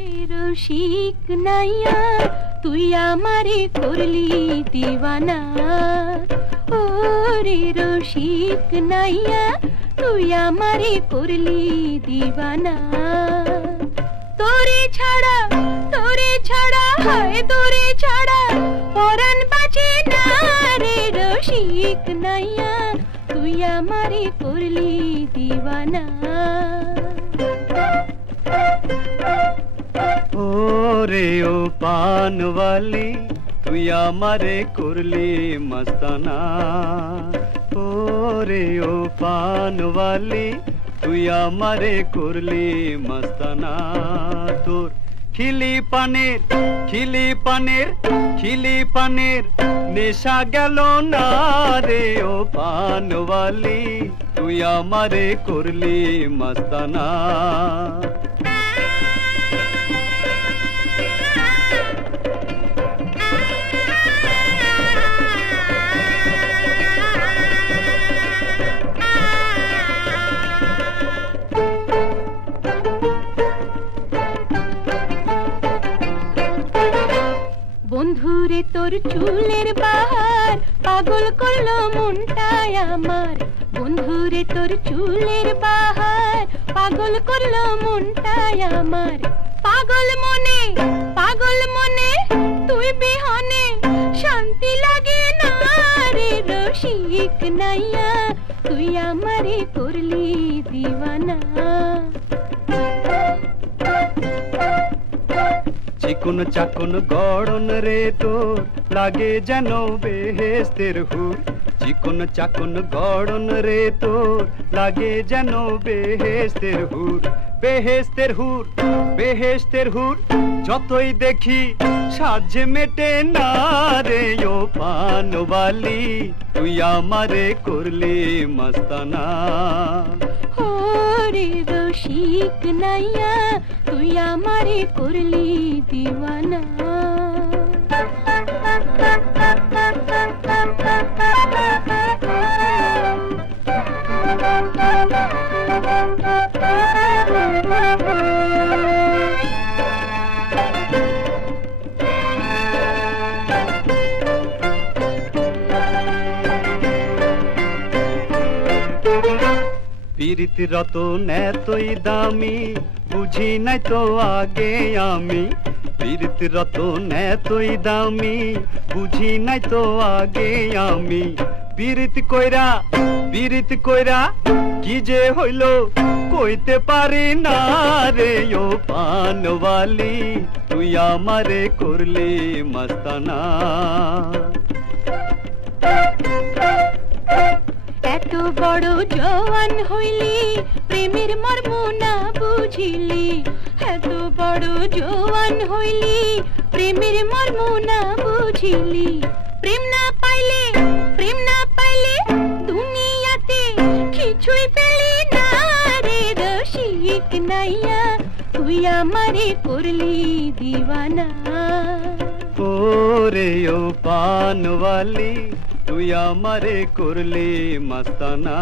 রে রসিক নাইয়া তুই আমারে করলি দিওয়ানা, ও রে রসিক নাইয়া তুই আমারে করলি দিওয়ানা। তোরে ছাড়া হায় তোরে ছাড়া পরাণ বাঁচে না রে রসিক নাইয়া তুই আমারে করলি দিওয়ানা। ওরে ও পানওয়ালি তুই আমারে করলি মস্তানা, ওরে ও পানওয়ালি তুই আমারে করলি মস্তানা। তোর খিলি পানের নেশা গেল না রে ও পানওয়ালি তুই আমারে করলি মস্তানা। বন্ধুরে তোর চুলের বাহার পাগল করলো মনটাই আমার, বন্ধুরে তোর চুলের বাহার পাগল করলো মনটাই আমার। পাগল মনে তুই বিহনে শান্তি লাগে না রে রসিক নাইয়া তুই আমারে করলি দিওয়ানা। চিকুন চাকুন গড়ন রে তোর লাগে যেন বেহেস্তের হুর, চিকুন চাকুন গড়ন রে তোর লাগে যেন বেহেস্তের হুর। বেহেস্তের হুর যতই দেখি সাজে মেটে না রে ও পানওয়ালি তুই আমারে করলি মস্তানা। রে রসিক নাইয়া তুই আমারে করলি দিওয়ানা। পীড়িত রতন এতই দামি বুঝি নাই তো আগে আমি, পীড়িত রতন এতই দামি বুঝি নাই তো আগে আমি। পীড়িত কইরা কি যে হইল কইতে পারি না রে ও পানওয়ালি তুই আমারে করলি মস্তানা। এত বড় জওয়ান হইলি প্রেমের মর্ম না বুঝিলি, এত বড় জওয়ান হইলি প্রেমের মর্ম না বুঝিলি। প্রেম না পাইলে দুনিয়াতে কিছুই পেলি না রে রসিক নাইয়া তুই আমারে করলি দিওয়ানা। ওরে ও পানওয়ালি তুই আমারে করলি মস্তানা।